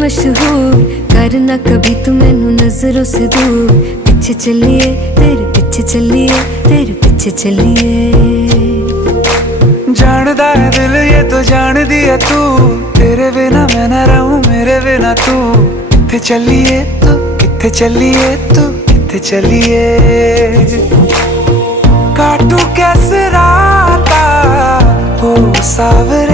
मशहूर, करना कभी तू मैनू नजरों से दूर। पीछे चलिए तेरे पीछे चलिए, तेरे पीछे चलिए। जानदा है दिल ये तो जान दिया तू, तेरे बिना मैं ना रहूं मेरे बिना तू। किथे चलिए तू, किथे चलिए तू, किथे चलिए। काटू कैसे राता हो सावर